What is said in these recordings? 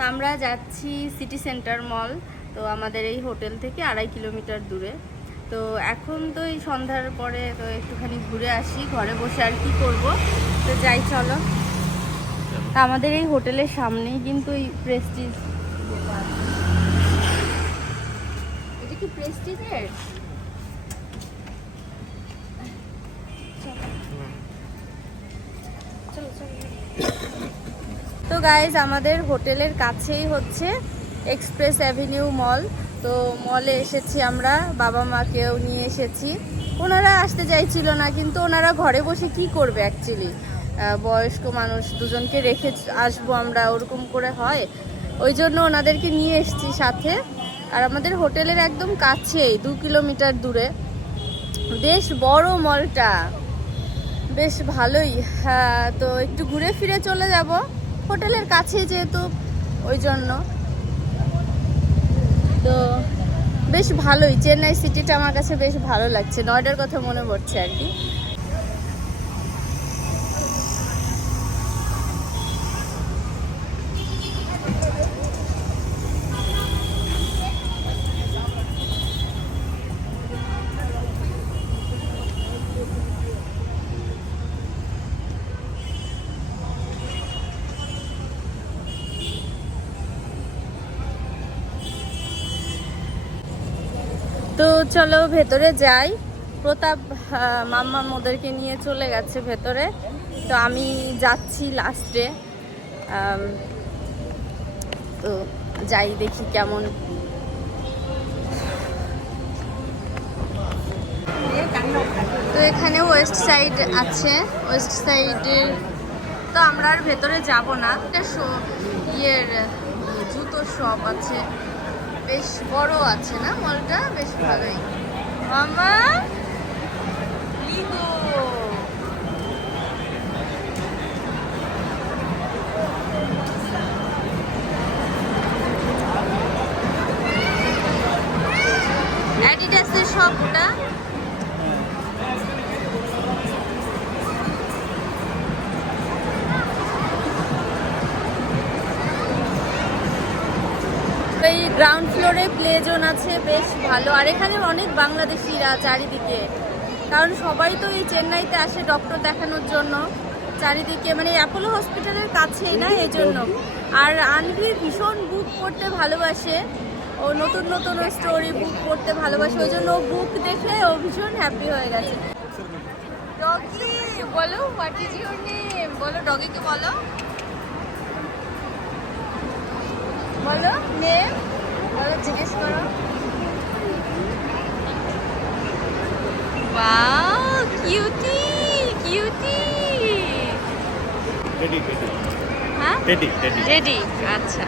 তো আমরা যাচ্ছি সিটি সেন্টার মল। তো আমাদের এই হোটেল থেকে 2.5 কিলোমিটার দূরে। তো এখন তো এই সন্ধ্যার পরে তো একটুখানি ঘুরে আসি, ঘরে বসে আর কি করব। তো যাই চলো। আমাদের এই হোটেলের সামনেই কিন্তু এই প্রেস্টিজ, এটা কি প্রেস্টিজের? তো গাইজ আমাদের হোটেলের কাছেই হচ্ছে এক্সপ্রেস অ্যাভিনিউ মল। তো মলে এসেছি আমরা, বাবা মাকেও নিয়ে এসেছি। ওনারা আসতে চাইছিল না, কিন্তু ওনারা ঘরে বসে কি করবে অ্যাকচুয়ালি, বয়স্ক মানুষ দুজনকে রেখে আসবো আমরা, ওরকম করে হয়। ওই জন্য ওনাদেরকে নিয়ে এসেছি সাথে। আর আমাদের হোটেলের একদম কাছেই, 2 কিলোমিটার দূরে। বেশ বড় মলটা, বেশ ভালোই। হ্যাঁ, তো একটু ঘুরে ফিরে চলে যাব, হোটেলের কাছেই যেহেতু, ওই জন্য। তো বেশ ভালোই, চেন্নাই সিটিটা আমার কাছে বেশ ভালো লাগছে, নয়ডার কথা মনে পড়ছে আর কি। তো চলো ভেতরে যাই। প্রতাপ মাম্মা ওদেরকে নিয়ে চলে গেছে ভেতরে, তো আমি যাচ্ছি লাস্টে। তো যাই, দেখি কেমন। তো এখানে ওয়েস্ট সাইড আছে, ওয়েস্ট সাইডের। তো আমরা আর ভেতরে যাব না। একটা ইয়ের জুতোর শপ আছে, বেশ বড় আছে না মলটা, বেশ ভালোই। মামা লিগো, অ্যাডিডাসের শপ ওটা। এই গ্রাউন্ড ফ্লোরে প্লে জোন আছে, বেশ ভালো। আর এখানে অনেক বাংলাদেশিরা চারিদিকে, কারণ সবাই তো এই চেন্নাইতে আসে ডক্টর দেখানোর জন্য। চারিদিকে মানে অ্যাপোলো হসপিটালের কাছেই না, এই জন্য। আর আনভি ভীষণ বুক পড়তে ভালোবাসে, ও নতুন নতুন স্টোরি বুক পড়তে ভালোবাসে, ওই জন্য ও বুক দেখে ও ভীষণ হ্যাপি হয়ে গেছে। ডগি বলো, হোয়াট ইজ ইউর নেম বলো, ডগিকে বলো, বলো নেম বলো, জিজ্ঞেস করো। Wow, cutie cutie. Teddy teddy, হ্যাঁ টেডি টেডি রেডি, আচ্ছা।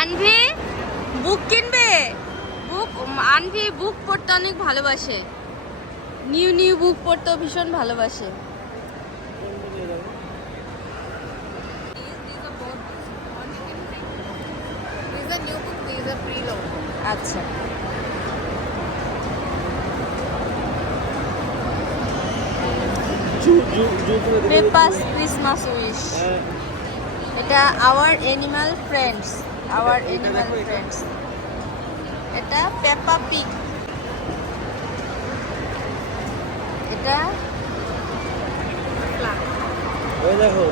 আনভি বুক কিনবে, বুক। আনভি বুক পড়তে অনেক ভালোবাসে, নিউ নিউ বুক পড়তেও ভীষণ ভালোবাসে। আচ্ছা, পেপাস ক্রিসমাস উইশ। এটা our animal friends, our animal friends. এটা পেপা পিগ। এটা ওই দেখো,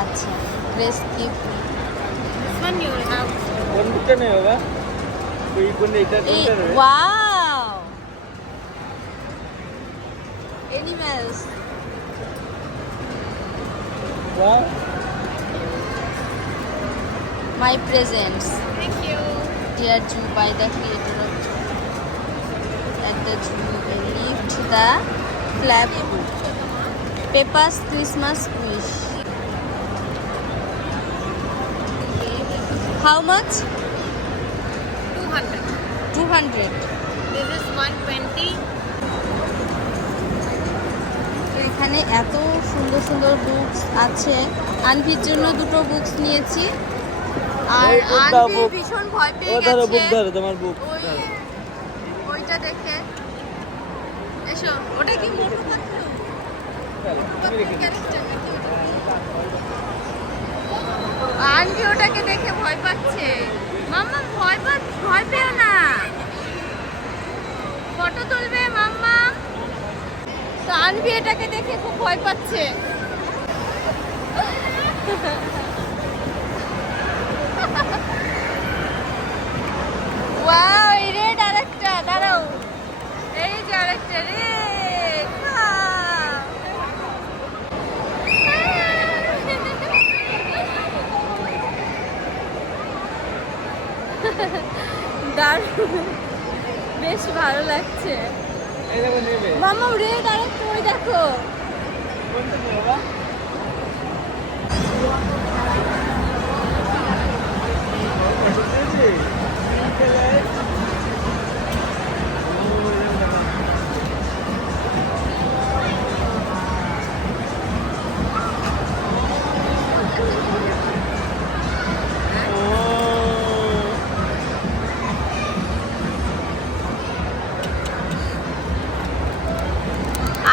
আচ্ছা, রেস্কিউ। কোন বুকটা নেই বাবা, ওই কোন এটা এই কোনটা নেবে? Wow, animals. Wow, My presents. Thank you. Dear Zoo, by the creator of Zoo. At the zoo, we lift the flag. Peppa's Christmas wish. How much? 200. 200. This is 120. তো এখানে এত সুন্দর সুন্দর বুকস আছে। আনভির জন্য দুটো বুকস নিয়েছি। আর ওই book দাও, আনভি book। ভীষণ ভয় পেয়ে ও ধরো বুক গেছে ধরো, তোমার বুক ওইটা দেখে। এসো, ওটা কি মোটু পাতলু? মোটু পাতলুর ক্যারেক্টার নাকি ওটা? ও আন্টি ওটাকে দেখে ভয় পাচ্ছে। মাম্মা ভয় পেও না, ফটো তুলবে মাম্মা। তো আনভি এটাকে দেখে খুব ভয় পাচ্ছে। ওয়াও, এই রেড আরেকটা, দাঁড়াও, এই যে আরেকটা রেড। দারুণ, বেশ ভালো লাগছে। এই দেখো নেবে। মাম্মা রেড আরেকটা, ওই দেখো। কোনটা নেবে বাবা?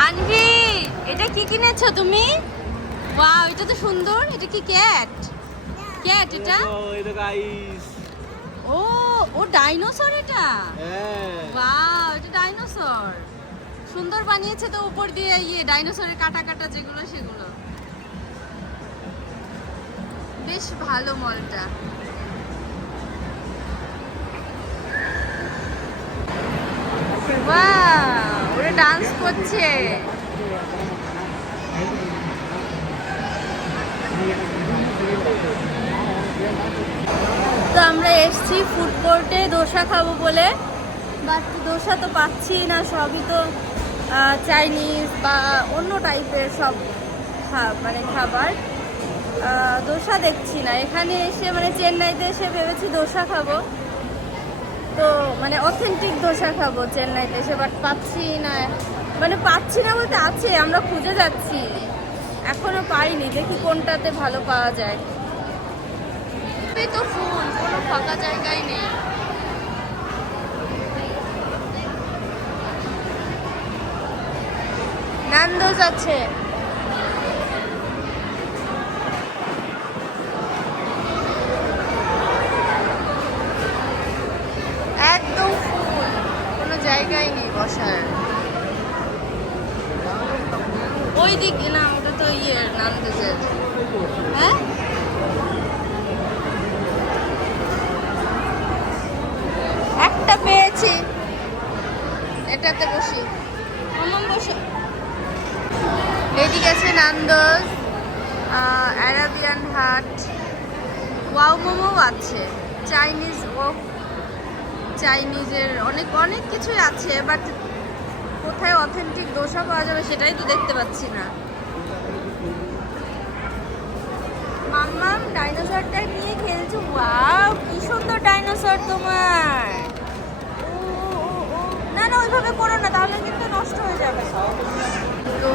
আনভি, এটা কি কিনেছো তুমি? ওয়াও, এটা তো সুন্দর। এটা কি ক্যাট? ক্যাট এটা? এই দেখো আইস। ও ও ডাইনোসর এটা। হ্যাঁ। ওয়াও, এটা ডাইনোসর। সুন্দর বানিয়েছে তো, উপর দিয়ে ডাইনোসরের কাটা কাটা যেগুলো সেগুলো। বেশ ভালো মলটা। ওয়াও, ওরা ডান্স করছে। তো আমরা এসছি ফুড কোর্টে ধোসা খাবো বলে, বাট ধোসা তো পাচ্ছি না, সবই তো চাইনিজ বা অন্য টাইপের সব মানে খাবার। ধোসা দেখছি না এখানে এসে, মানে চেন্নাইতে এসে ভেবেছি ধোসা খাবো, তো মানে অথেন্টিক ধোসা খাবো চেন্নাইতে এসে, বাট পাচ্ছি না। মানে পাচ্ছি না বলতে আছে, আমরা খুঁজে যাচ্ছি, এখনো পাইনি। দেখি কোনটাতে ভালো পাওয়া যায়। তো ফুল, কোনো ফাঁকা জায়গায় নেই। নান্দোজ আছে। একদম ফুল, কোনো জায়গায় নেই বসার। ওই দিকে না, ওটা তো নান্দোজের। হ্যাঁ, একটা পেয়েছি, এটাতে বসি। মাম্মাম বসো। এদিকে আছে নান্দোজ, অ্যারাবিয়ান হাট, ওয়াও মোমো আছে, চাইনিজের অনেক অনেক কিছুই আছে, বাট কোথায় অথেন্টিক ধোসা পাওয়া যাবে সেটাই তো দেখতে পাচ্ছি না। মাম্মাম ডাইনোসরটা নিয়ে খেলছো। ওয়াও, কি সুন্দর ডাইনোসর তোমার। না না, ওইভাবে করো না, তাহলে কিন্তু নষ্ট হয়ে যাবে। তো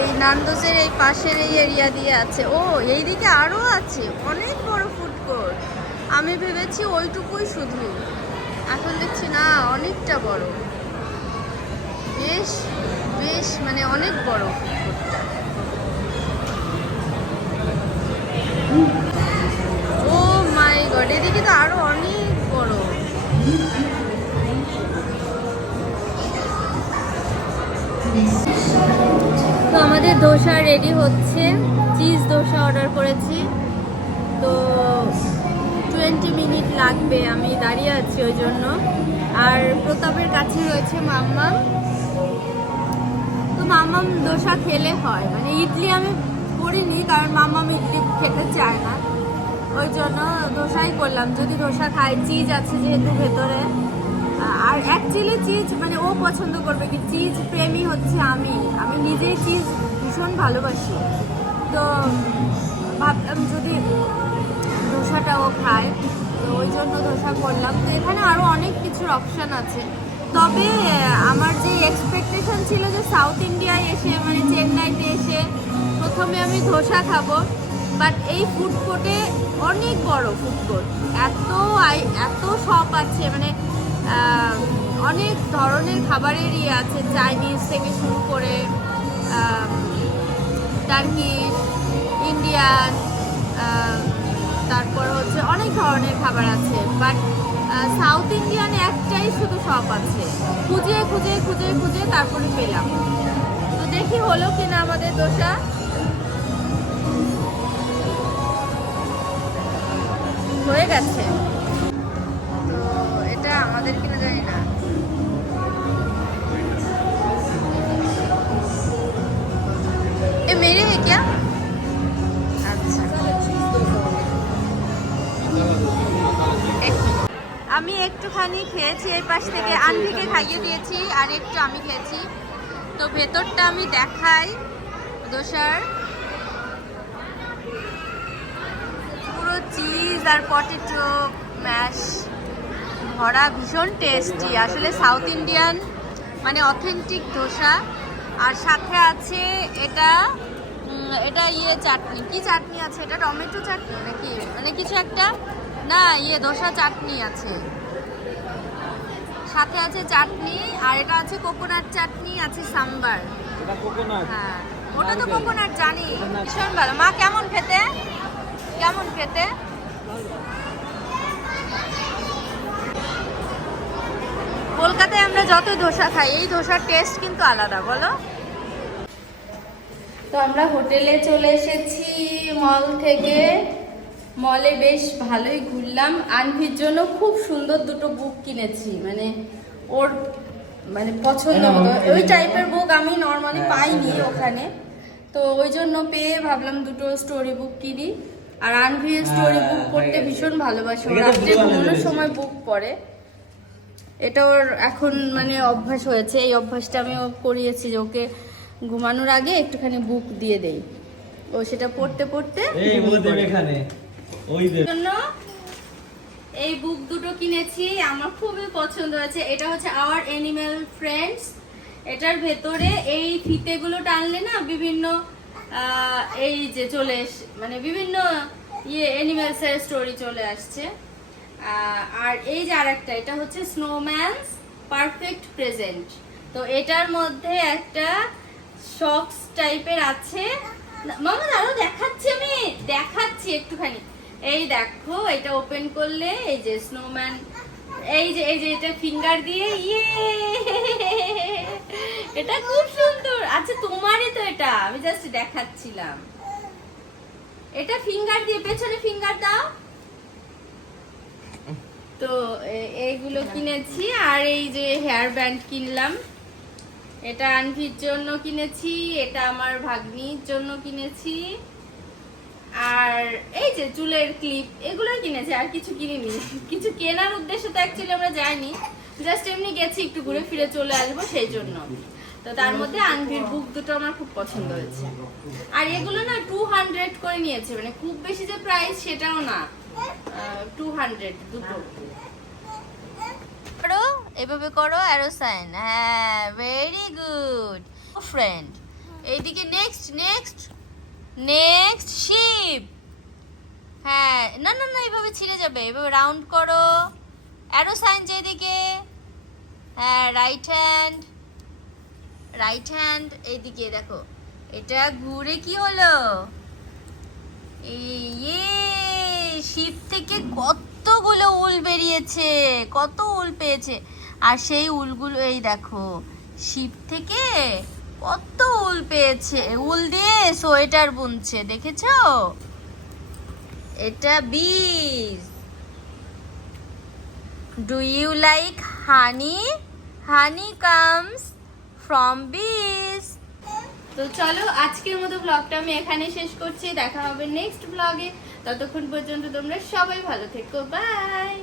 এই নান্দোজের এই পাশের এই এরিয়া দিয়ে আছে। ও, এইদিকে আরো আছে, অনেক বড় ফুড কোর্ট। আমি ভেবেছি ওইটুকুই শুধু, এখন দেখছি না, অনেকটা বড়। বেশ বেশ মানে অনেক বড় ফুড কোর্টটা। ও মাই গড, এদিকে তো আরো অনেক বড়। তো আমাদের ধোসা রেডি হচ্ছে, চিজ ধোসা অর্ডার করেছি। তো 20 মিনিট লাগবে, আমি দাঁড়িয়ে আছি ওই জন্য। আর প্রতাপের কাছে রয়েছে মাম্মাম। তো মাম্মাম ধোসা খেলে হয়, মানে ইডলি আমি করিনি, কারণ মাম্মাম ইডলি খেতে চায় না, ওই জন্য ধোসাই করলাম। যদি ধোসা খায়, চিজ আছে যেহেতু ভেতরে, আর অ্যাকচুয়ালি চিজ মানে ও পছন্দ করবে কি, চিজ প্রেমী হচ্ছে আমি নিজেই চিজ ভীষণ ভালোবাসি। তো ভাবলাম যদি ধোসাটা ও খায়, তো ওই জন্য ধোসা করলাম। তো এখানে আরও অনেক কিছুর অপশান আছে, তবে আমার যে এক্সপেকটেশন ছিল যে সাউথ ইন্ডিয়ায় এসে, মানে চেন্নাইতে এসে প্রথমে আমি ধোসা খাবো, বাট এই ফুড কোর্টে অনেক বড় ফুড কোর্ট, এত শপ আছে, মানে অনেক ধরনের খাবারের আছে, চাইনিজ থেকে শুরু করে টার্কিশ, ইন্ডিয়ান, তারপর বাট সাউথ ইন্ডিয়ান একটাই শুধু শপ আছে, খুঁজে খুঁজে খুঁজে খুঁজে তারপরে পেলাম। তো দেখি হলো কিনা আমাদের দোসা। হয়ে গেছে তো এটা আমাদের কিনা জানি না। এ মেরে হে क्या? আচ্ছা আমি একটুখানি খেয়েছি এই পাশ থেকে, আনভিকে খাইয়ে দিয়েছি আর একটু আমি খেয়েছি। তো ভেতরটা আমি দেখাই দোসার, পুরো চিজ আর পটেটো ম্যাশ ভরা, ভীষণ টেস্টি। আসলে সাউথ ইন্ডিয়ান মানে অথেন্টিক ধোসা। আর সাথে আছে এটা এটা চাটনি, কি চাটনি আছে এটা? টমেটো চাটনি নাকি মানে কিছু একটা না, ধোসা চাটনি আছে, সাথে আছে চাটনি। আর এটা আছে কোকোনাট চাটনি, আছে সাম্বার। এটা কোকোনাট। হ্যাঁ ওটা তো কোকোনাট জানি। ভীষণ ভালো। মা কেমন খেতে? কেমন খেতে? কলকাতায় আমরা যত ধোসা খাই, এই ধোসার টেস্ট কিন্তু আলাদা, বলো? তো আমরা হোটেলে চলে এসেছি মল থেকে। মলে বেশ ভালোই ঘুরলাম। আনভির জন্য খুব সুন্দর দুটো বুক কিনেছি, মানে ওর মানে পছন্দ মতো ওই টাইপের বুক আমি নর্মালি পাইনি ওখানে, তো ওই জন্য পেয়ে ভাবলাম দুটো স্টোরি বুক কিনি। আর আনভি স্টোরি বুক পড়তে ভীষণ ভালোবাসে, ও রাত্রে ঘুমানোর সময় বুক পড়ে। এটা ওর এখন মানে অভ্যাস হয়েছে, এই অভ্যাসটা আমি ও করিয়েছি যে ওকে ঘুমানোর আগে একটুখানি বুক দিয়ে দেই, ও সেটা পড়তে পড়তে জন্য এই বুক দুটো কিনেছি। আমার খুবই পছন্দ হয়েছে। এটা হচ্ছে আওয়ার অ্যানিমেল ফ্রেন্ডস। এটার ভেতরে এই ফিতেগুলো টানলে না বিভিন্ন এই যে চলে মানে বিভিন্ন অ্যানিমেলসের স্টোরি চলে আসছে। আর এই যে আরেকটা, এটা হচ্ছে স্নোম্যানস পারফেক্ট প্রেজেন্ট। তো এটার মধ্যে একটা শক্স টাইপের আছে। মামা দাঁড়াও দেখাচ্ছি, আমি দেখাচ্ছি একটুখানি। এই দেখো, এটা ওপেন করলে এই যে স্নোম্যান, এই যে এটা ফিঙ্গার দিয়ে এটা খুব সুন্দর। আচ্ছা তোমারই তো এটা, আমি জাস্ট দেখাচ্ছিলাম। এটা ফিঙ্গার দিয়ে, পেছনে ফিঙ্গার দাও। তো এইগুলো কিনেছি। আর এই যে হেয়ার ব্যান্ড কিনলাম, এটা আনভির জন্য কিনেছি, এটা আমার ভাগ্নির জন্য কিনেছি। আর এই যে চুলের ক্লিপ, এগুলো কিনেছি, আর কিছু কিনিনি। কিছু কেনার উদ্দেশ্যে তো অ্যাকচুয়ালি আমরা যাইনি, জাস্ট এমনি গেছি একটু ঘুরে ফিরে চলে আসবো সেই জন্য। তো তার মধ্যে আনভির বুক দুটো আমার খুব পছন্দ হয়েছে। আর এগুলো না 200 করে নিয়েছে, মানে খুব বেশি যে প্রাইস সেটাও না, 200 দুটো। করো এভাবে করো, অ্যারো সাইন। হ্যাঁ ভেরি গুড ফ্রেন্ড। এইদিকে নেক্সট নেক্সট নেক্সট শিপ। হ্যাঁ না না না, এইভাবে ছিঁড়ে যাবে, এভাবে রাউন্ড করো, অ্যারো সাইন যেদিকে। হ্যাঁ রাইট হ্যান্ড, রাইট হ্যান্ড এইদিকে দেখো। এটা ঘুরে কি হলো? শিপ থেকে কতগুলো উল বেরিয়েছে, কত উল পেয়েছে। আর সেই উলগুলো এই দেখো, শিপ থেকে কত উল পেয়েছে, উল দিয়ে সোয়েটার বুনছে, দেখেছো? এটা bees. Do you like honey? Honey comes from bees. তো চলো আজকের মতো ব্লগটা আমি এখানে শেষ করছি। দেখা হবে নেক্সট ব্লগে। ততক্ষণ পর্যন্ত তোমরা সবাই ভালো থেকো, বাই।